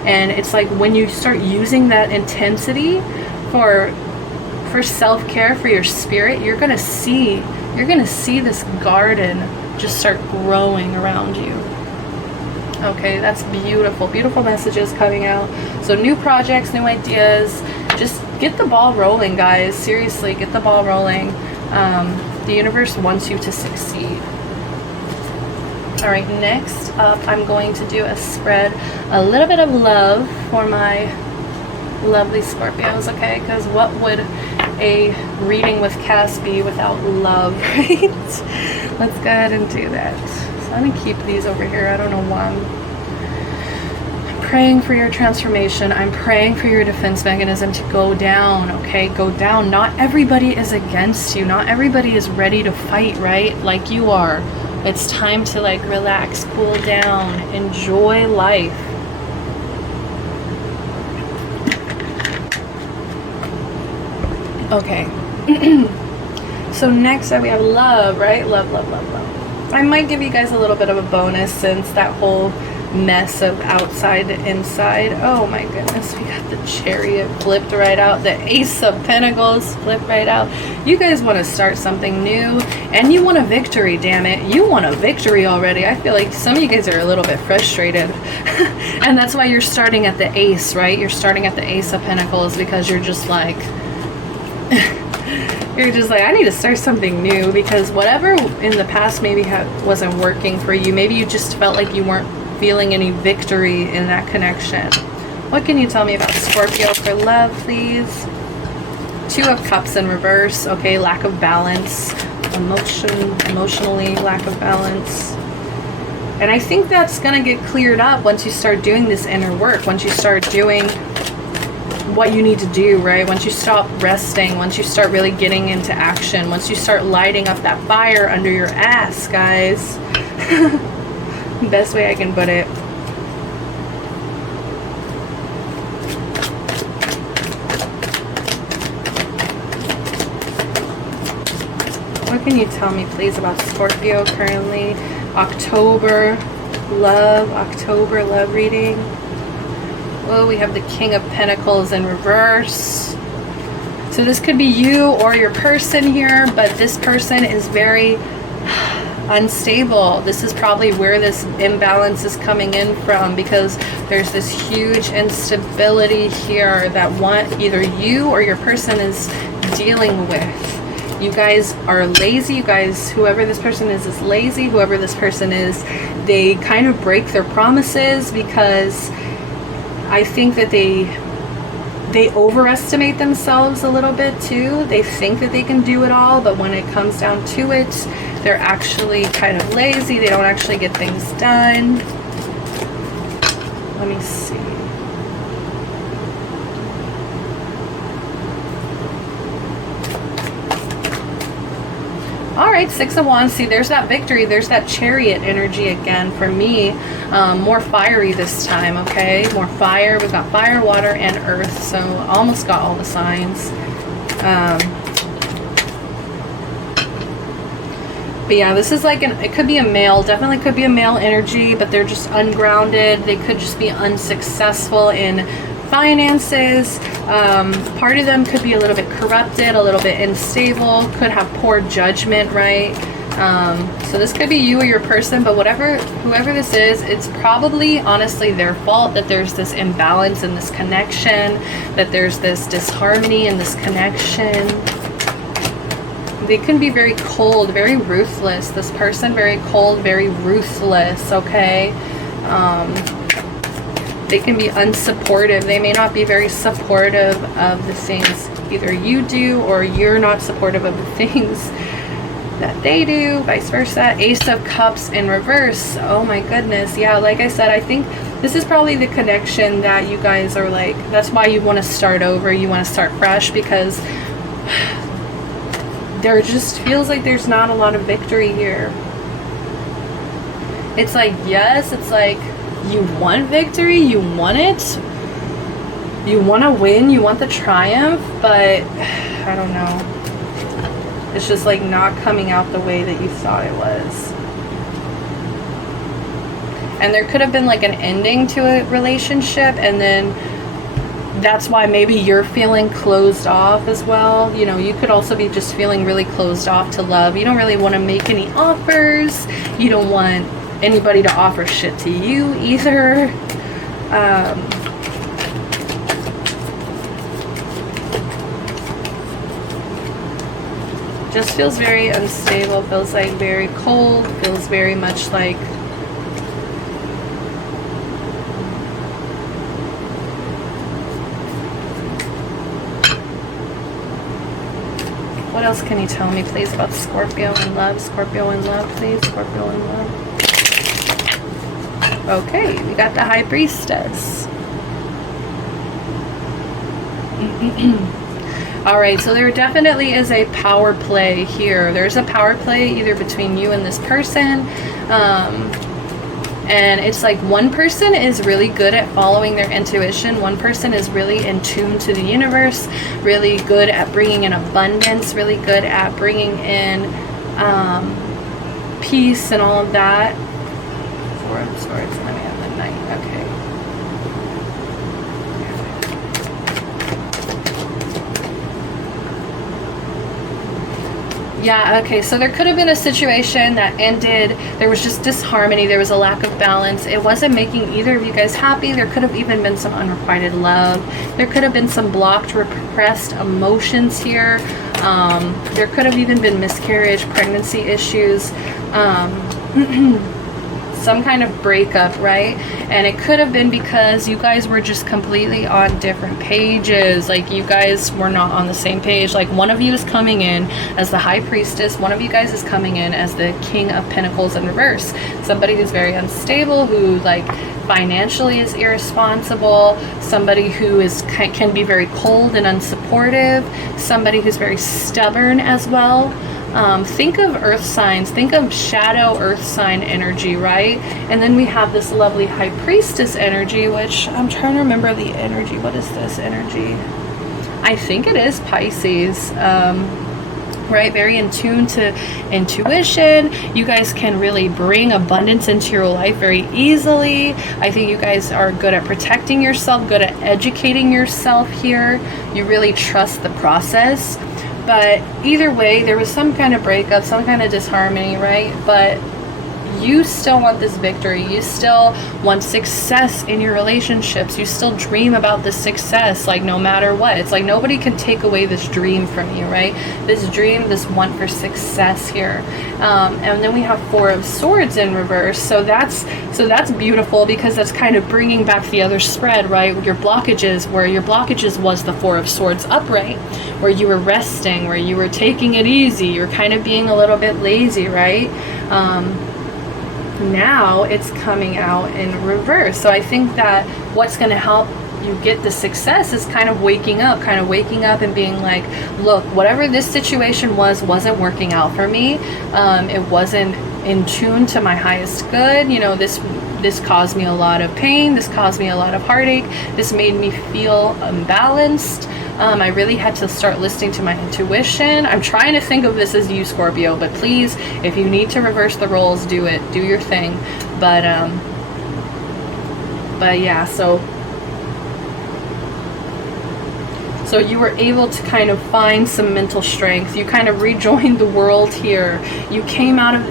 And it's like when you start using that intensity for self-care, for your spirit, you're gonna see this garden just start growing around you. Okay, that's beautiful. Beautiful messages coming out. So new projects, new ideas. Just get the ball rolling, guys. Seriously, get the ball rolling. The universe wants you to succeed. All right, next up, I'm going to do a spread, a little bit of love for my lovely Scorpios, okay? Because what would a reading with Cass be without love, right? Let's go ahead and do that. So I'm gonna keep these over here. I don't know why. I'm praying for your transformation. I'm praying for your defense mechanism to go down, okay? Go down. Not everybody is against you. Not everybody is ready to fight, right? Like you are. It's time to like relax, cool down, enjoy life. Okay. So next up we have love, right? Love, love, love, love. I might give you guys a little bit of a bonus since that whole mess of outside to inside. Oh my goodness, we got the Chariot flipped right out, the Ace of Pentacles flipped right out. You guys want to start something new and you want a victory, damn it. You want a victory already. I feel like some of you guys are a little bit frustrated and that's why you're starting at the Ace, right? You're starting at the Ace of Pentacles because you're just like you're just like, I need to start something new, because whatever in the past maybe wasn't working for you. Maybe you just felt like you weren't feeling any victory in that connection. What can you tell me about Scorpio for love, please? Two of Cups in reverse. Okay, lack of balance. Emotionally, lack of balance. And I think that's going to get cleared up once you start doing this inner work. Once you start doing what you need to do, right? Once you stop resting, once you start really getting into action, once you start lighting up that fire under your ass, guys. Best way I can put it. What can you tell me, please, about Scorpio currently? October love reading. Oh, we have the King of Pentacles in reverse. So this could be you or your person here, but this person is very unstable. This is probably where this imbalance is coming in from, because there's this huge instability here that either you or your person is dealing with. You guys are lazy. You guys, whoever this person is lazy. Whoever this person is, they kind of break their promises because I think that they overestimate themselves a little bit too. They think that they can do it all, but when it comes down to it, they're actually kind of lazy. They don't actually get things done. Let me see. All right, Six of Wands. See, there's that victory. There's that Chariot energy again for me. More fiery this time, okay? More fire. We've got fire, water, and earth. So almost got all the signs. But yeah, this is like it could be a male. Definitely could be a male energy, but they're just ungrounded. They could just be unsuccessful in finances. Part of them could be a little bit corrupted, a little bit unstable, could have poor judgment, right? So this could be you or your person, but whoever this is, it's probably honestly their fault that there's this imbalance in this connection, that there's this disharmony in this connection. They can be very cold, very ruthless. This person, very cold, very ruthless, okay? They can be unsupportive. They may not be very supportive of the things either you do, or you're not supportive of the things that they do, vice versa. Ace of Cups in reverse. Oh my goodness. Yeah, like I said, I think this is probably the connection that you guys are like, that's why you want to start over, you want to start fresh, because there just feels like there's not a lot of victory here. It's like, yes, it's like, you want victory, you want it, you want to win, you want the triumph, but I don't know, it's just like not coming out the way that you thought it was. And there could have been like an ending to a relationship, and then that's why maybe you're feeling closed off as well. You know, you could also be just feeling really closed off to love. You don't really want to make any offers. You don't want anybody to offer shit to you either. Just feels very unstable, feels like very cold, feels very much like what else can you tell me, please, about Scorpio and love? Scorpio and love, please. Scorpio and love. Okay, we got the High Priestess. All right, so there definitely is a power play here. There's a power play either between you and this person. And it's like one person is really good at following their intuition. One person is really in tune to the universe, really good at bringing in abundance, really good at bringing in peace and all of that. Four of Swords, and then we have the Knight. Okay. Yeah, okay, so there could have been a situation that ended, there was just disharmony, there was a lack of balance, it wasn't making either of you guys happy. There could have even been some unrequited love, there could have been some blocked, repressed emotions here, there could have even been miscarriage, pregnancy issues, some kind of breakup, right? And it could have been because you guys were just completely on different pages. Like you guys were not on the same page. Like one of you is coming in as the High Priestess, one of you guys is coming in as the King of Pentacles in reverse. Somebody who's very unstable, who like financially is irresponsible, somebody who is can be very cold and unsupportive, somebody who's very stubborn as well. Think of earth signs, think of shadow earth sign energy, right? And then we have this lovely High Priestess energy, which I'm trying to remember the energy. What is this energy? I think it is Pisces, right? Very in tune to intuition. You guys can really bring abundance into your life very easily. I think you guys are good at protecting yourself, good at educating yourself here. You really trust the process. But either way, there was some kind of breakup, some kind of disharmony, right? But you still want this victory. You still want success in your relationships. You still dream about this success, like no matter what. It's like nobody can take away this dream from you, right? This dream, this want for success here. And then we have Four of Swords in reverse. So that's beautiful, because that's kind of bringing back the other spread, right? Your blockages, where your blockages was the Four of Swords upright, where you were resting, where you were taking it easy, you're kind of being a little bit lazy, right? Now it's coming out in reverse. So I think that what's going to help you get the success is kind of waking up and being like, look, whatever this situation wasn't working out for me. It wasn't in tune to my highest good. You know, this caused me a lot of pain. This caused me a lot of heartache. This made me feel unbalanced. I really had to start listening to my intuition. I'm trying to think of this as you, Scorpio, but please, if you need to reverse the roles, do it. Do your thing. But yeah, so you were able to kind of find some mental strength. You kind of rejoined the world here. You came out of...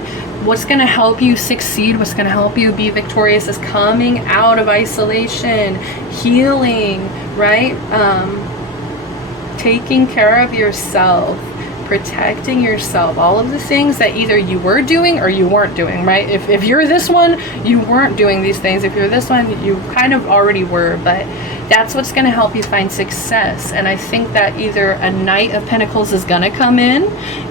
What's going to help you succeed, what's going to help you be victorious is coming out of isolation, healing, right? Taking care of yourself, protecting yourself, all of the things that either you were doing or you weren't doing, right? If you're this one, you weren't doing these things. If you're this one, you kind of already were, but that's what's going to help you find success. And I think that either a Knight of Pentacles is going to come in,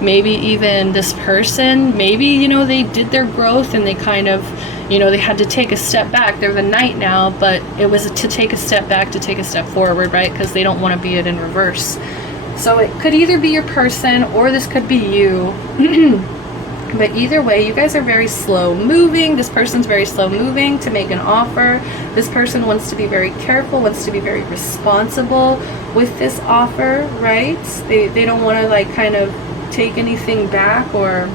maybe even this person, maybe, you know, they did their growth and they kind of, you know, they had to take a step back. They're the Knight now, but it was to take a step back to take a step forward, right? Because they don't want to be it in reverse. So it could either be your person or this could be you. But either way, you guys are very slow moving. This person's very slow moving to make an offer. This person wants to be very careful, wants to be very responsible with this offer, right? They don't want to like kind of take anything back or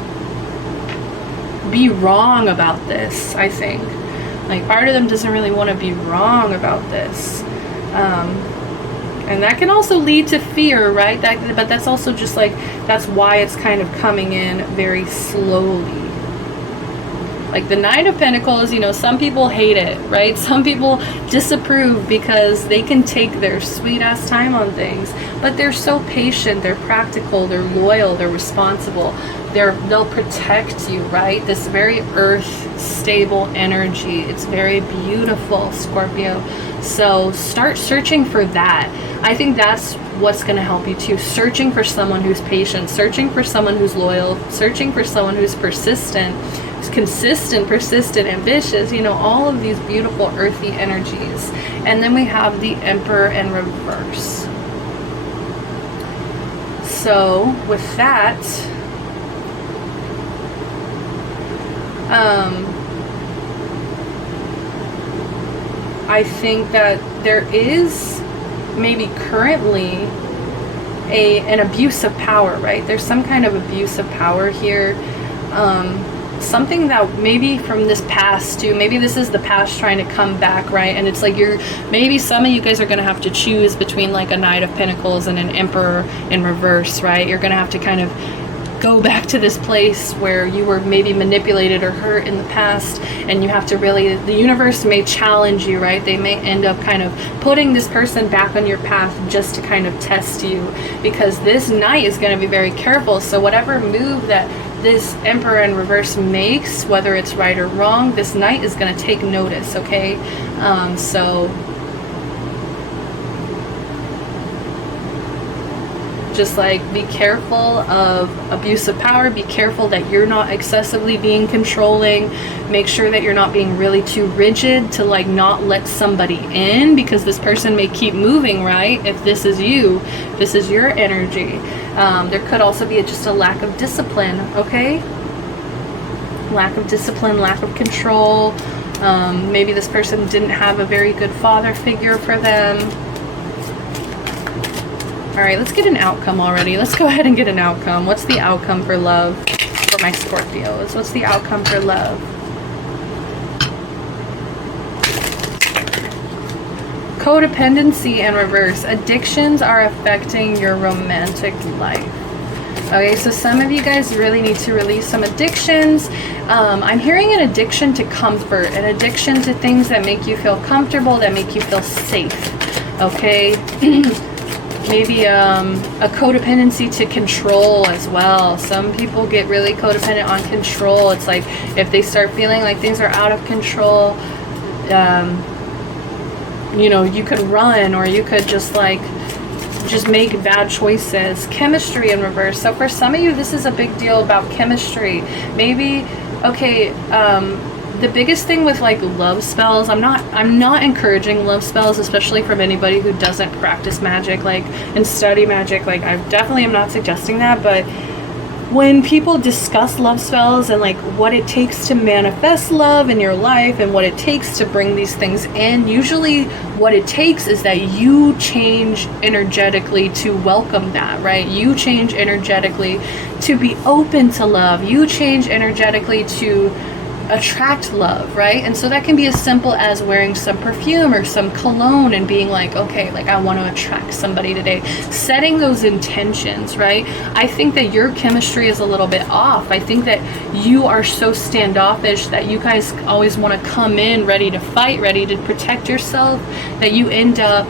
be wrong about this, I think. Like part of them doesn't really want to be wrong about this. And that can also lead to fear, right? But that's also just like, that's why it's kind of coming in very slowly. Like the Knight of Pentacles, you know, some people hate it, right? Some people disapprove because they can take their sweet ass time on things, but they're so patient, they're practical, they're loyal, they're responsible. They'll protect you, right? This very earth stable energy. It's very beautiful, Scorpio. So start searching for that. I think that's what's going to help you too. Searching for someone who's patient, searching for someone who's loyal, searching for someone who's persistent, who's consistent, persistent, ambitious, you know, all of these beautiful earthy energies. And then we have the Emperor in reverse. So with that, I think that there is maybe currently an abuse of power, right? There's some kind of abuse of power here. Something that maybe from this past too, maybe this is the past trying to come back, right? And it's like maybe some of you guys are going to have to choose between like a Knight of Pentacles and an Emperor in reverse, right? You're going to have to kind of go back to this place where you were maybe manipulated or hurt in the past, and you have to really, the universe may challenge you, right? They may end up kind of putting this person back on your path just to kind of test you, because this Knight is going to be very careful. So whatever move that this Emperor in reverse makes, whether it's right or wrong, this Knight is going to take notice, okay? So just like be careful of abuse of power, be careful that you're not excessively being controlling, make sure that you're not being really too rigid to like not let somebody in, because this person may keep moving, right? If this is you, this is your energy. There could also be just a lack of discipline, okay? Lack of discipline, lack of control. Maybe this person didn't have a very good father figure for them. All right, let's get an outcome already. Let's go ahead and get an outcome. What's the outcome for love for my Scorpios? What's the outcome for love? Codependency in reverse. Addictions are affecting your romantic life. Okay, so some of you guys really need to release some addictions. I'm hearing an addiction to comfort, an addiction to things that make you feel comfortable, that make you feel safe. Okay. Maybe a codependency to control as well. Some people get really codependent on control. It's like if they start feeling like things are out of control, you know, you could run, or you could just make bad choices. Chemistry in reverse. So for some of you, this is a big deal about chemistry. Maybe, okay, the biggest thing with like love spells, I'm not encouraging love spells, especially from anybody who doesn't practice magic and study magic. Like, I definitely am not suggesting that, but when people discuss love spells and like what it takes to manifest love in your life and what it takes to bring these things in, usually what it takes is that you change energetically to welcome that, right? You change energetically to be open to love. You change energetically to attract love, right? And so that can be as simple as wearing some perfume or some cologne and being like, okay, like I want to attract somebody today. Setting those intentions, right? I think that your chemistry is a little bit off. I think that you are so standoffish that you guys always want to come in ready to fight, ready to protect yourself, that you end up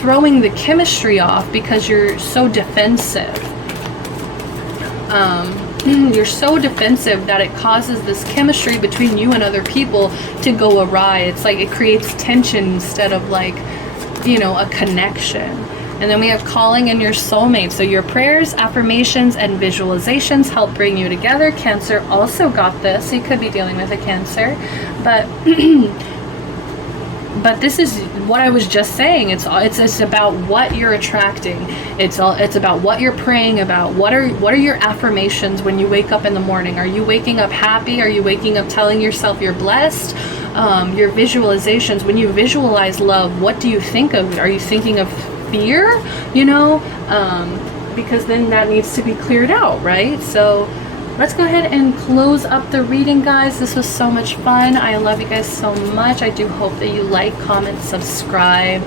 throwing the chemistry off because you're so defensive. You're so defensive that it causes this chemistry between you and other people to go awry. It's like it creates tension instead of like, you know, a connection. And then we have calling in your soulmate. So your prayers, affirmations, and visualizations help bring you together. Cancer also got this. So you could be dealing with a Cancer, but but this is what I was just saying. It's about what you're attracting. It's about what you're praying about. What are your affirmations when you wake up in the morning? Are you waking up happy? Are you waking up telling yourself you're blessed? Your visualizations, when you visualize love, what do you think of? Are you thinking of fear? You know, because then that needs to be cleared out, right? So let's go ahead and close up the reading, guys. This was so much fun. I love you guys so much. I do hope that you like, comment, subscribe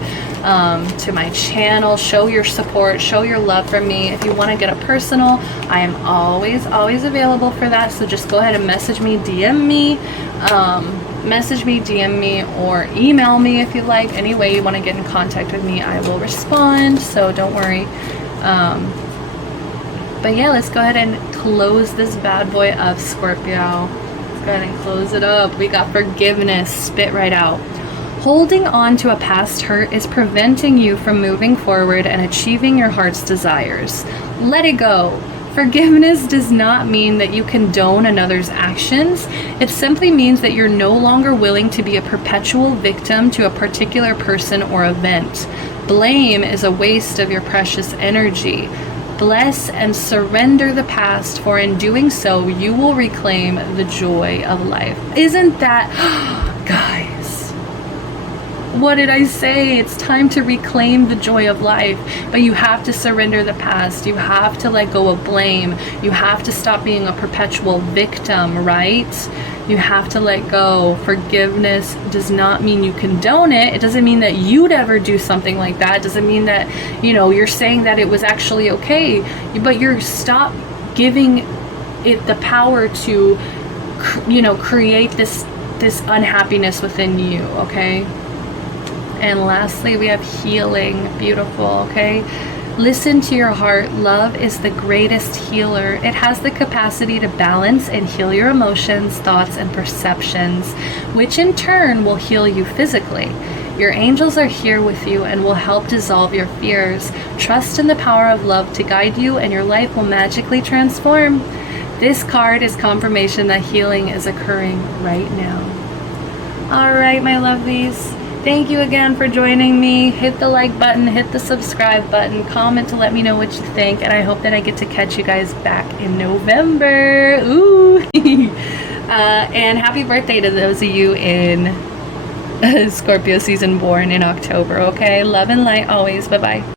to my channel. Show your support, show your love for me. If you want to get a personal, I am always available for that. So just go ahead and message me, DM me, DM me, or email me if you like. Any way you want to get in contact with me, I will respond. So don't worry. But yeah, let's go ahead and close this bad boy up, Scorpio. Let's go ahead and close it up. We got forgiveness. Spit right out. Holding on to a past hurt is preventing you from moving forward and achieving your heart's desires. Let it go. Forgiveness does not mean that you condone another's actions. It simply means that you're no longer willing to be a perpetual victim to a particular person or event. Blame is a waste of your precious energy. Bless and surrender the past, for in doing so, you will reclaim the joy of life. Isn't that, guys, what did I say? It's time to reclaim the joy of life, but you have to surrender the past. You have to let go of blame. You have to stop being a perpetual victim, right? You have to let go. Forgiveness does not mean you condone it. It doesn't mean that you'd ever do something like that. It doesn't mean that, you know, you're saying that it was actually okay, but you're stop giving it the power to, you know, create this unhappiness within you, okay? And lastly, we have healing. Beautiful, okay? Listen to your heart. Love is the greatest healer. It has the capacity to balance and heal your emotions, thoughts, and perceptions, which in turn will heal you physically. Your angels are here with you and will help dissolve your fears. Trust in the power of love to guide you, and your life will magically transform. This card is confirmation that healing is occurring right now. All right, my lovelies. Thank you again for joining me. Hit the like button, hit the subscribe button, comment to let me know what you think, and I hope that I get to catch you guys back in November. Ooh! And happy birthday to those of you in Scorpio season born in October, okay? Love and light always. Bye-bye.